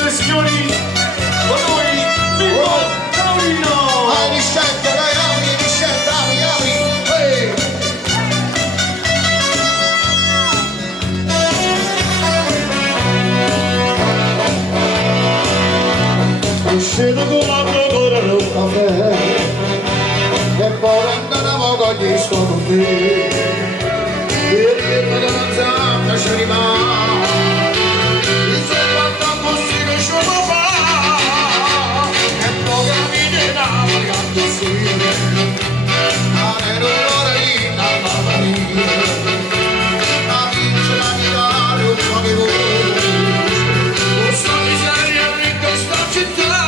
Signore e signori, con noi Pippo Taurino! Riscetta, dai, apri, riscetta, apri, ehi! Uscito con la procura del caffè E poi andavamo con gli stolti E ritmo della zampa ci rimane Il sole va così che ci può fare E poi camminerà pagando sire Ma nero l'ora lì dalla marina La vince la mirare un po' di voce Questa miseria in questa città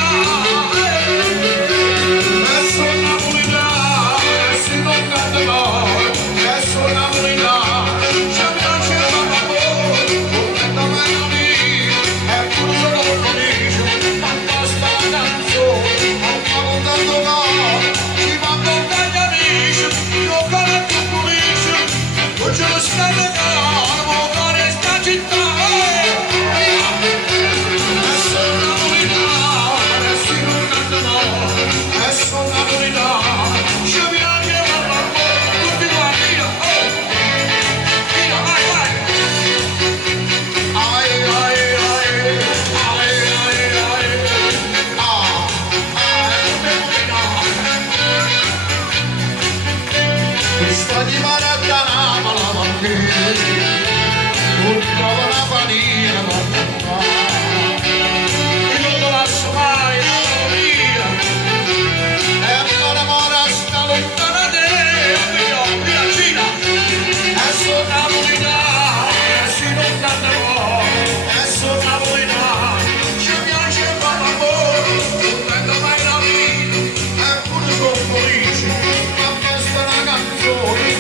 Questa di Maracanã la bambina non trova la panina e non lo lascio mai la via e non amore sta lontana da te mia Cina e sono napolina e si non canta e sono napolina ci piace fare l'amore non prendo mai la vita e pure sono felice ma basta la canzone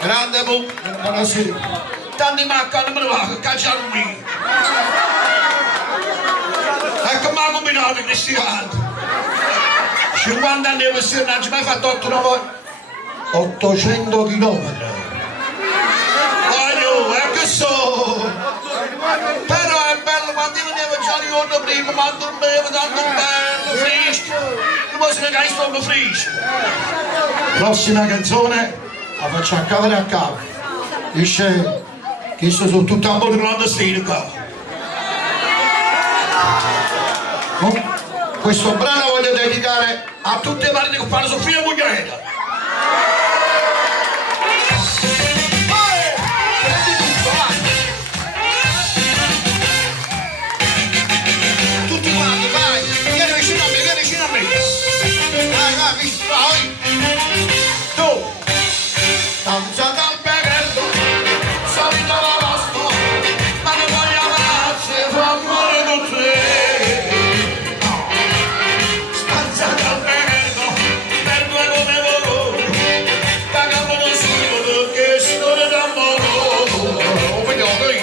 Grande buonasera. Tanti mancano me lo va a cacciare qui. Ecco ma combinato cristiano. 50 anni di sera non ci mai fatto 800 chilometri. Voglio, ecco so. Però è bello quando io venevo già di giorno prima, ma dormevo tanto bello, fresco. Non posso neanche stare fresco. Prossima canzone. La faccio a capo e a capo. Dice che sono tutto a bordo clandestino qua. Questo brano voglio dedicare a tutte le parti che fanno Sofia Muglietta. Tutti quanti, vai, vieni vicino a me, vieni vicino a me. Vai, vai, vai. Tu. Stanza dal peretto, salita la vasto, ma ne voglio amarsi, fa amore con te. Stanza dal peretto, per due come loro, pagavano solo perché storia d'amore. Vediamo qui.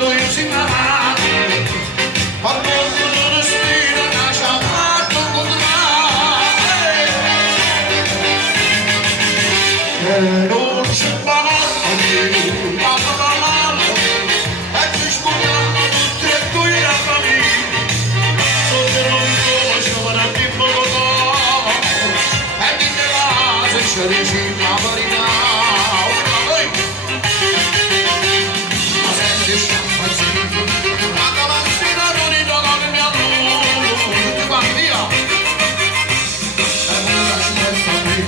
Noi si amanti, ma non lo respiro, nasce amato con me. Non ci parlo più, parlando, e ti scordando tutte e due la famiglia. Sotto non conosco, ma ti poco e di te va se ci dici la farina. Ma senti sciampa zitto, ma davanzina non ti tocca che mi adoro, tutti quanti via. E non la scelta più,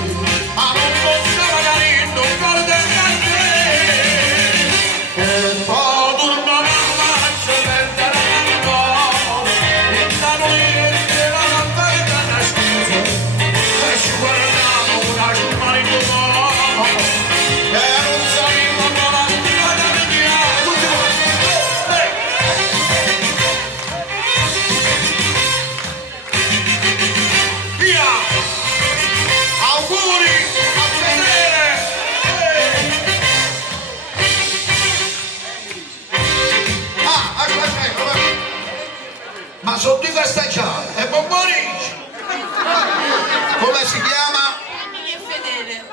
ma non posso magari non guardare a te. E poi torno a marcia per dare la cuore, e da noi che la lampada nascosta, e ci guardiamo una giornata in Ma sotto i festeggiati e poi morisci. Come si chiama? Emily e Fedele.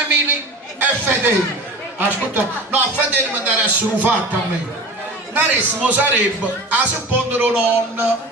Emily e Fedele. Ascolta, no, a Fedele mi interessa un fatto a me. Narissimo sarebbe a seppondere un nonno.